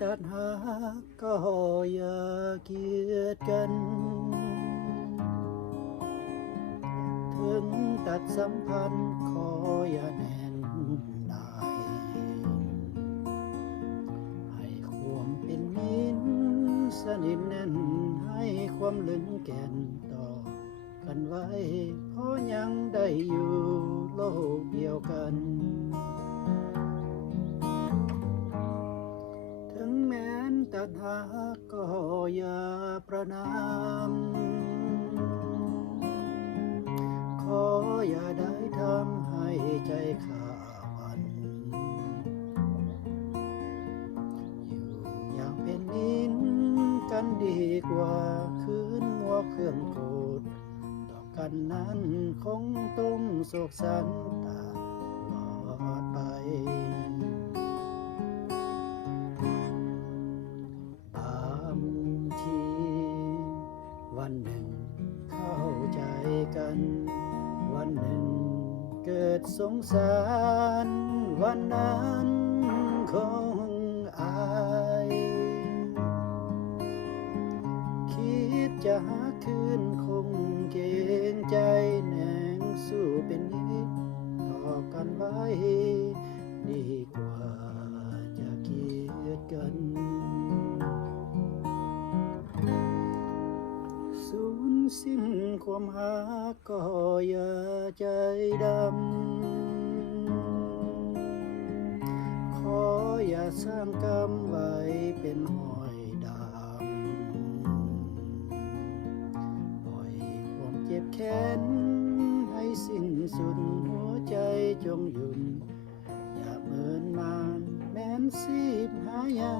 ตัดหากก็อย่าเกียดกัน ถึงตัดสัมพันธ์ขออย่าแน่นนายให้ความเป็นมิตรสนิทแน่นให้ความลึงแก่นต่อกันไว้เพราะยังได้อยู่โลกเดียวกันถึงแม้นตัดหากก็อย่าประนามขออย่าได้ทำให้ใจขาดอยู่อย่างเป็นมิตรกันดีกว่าคืนมัวเครื่องโกรธต่อกันนั้นคงต้องโศกสันตลอดไปบางทีวันหนึ่งเข้าใจกันวันหนึ่งเกิดสงสารวันนั้นคงอายคิดจะหาคืนคงเกรงใจแหน่งสู้เป็นนิดต่อกันไว้ดีกว่าจะเกลียดกันสูญสิ้นความหาก็อย่าใจดำขออย่าสร้างกรรมไว้เป็นหอยดำปล่อยความเจ็บแค้นให้สิ้นสุดหัวใจจงหยุดอย่าเมินมานแม้นสีบหายัง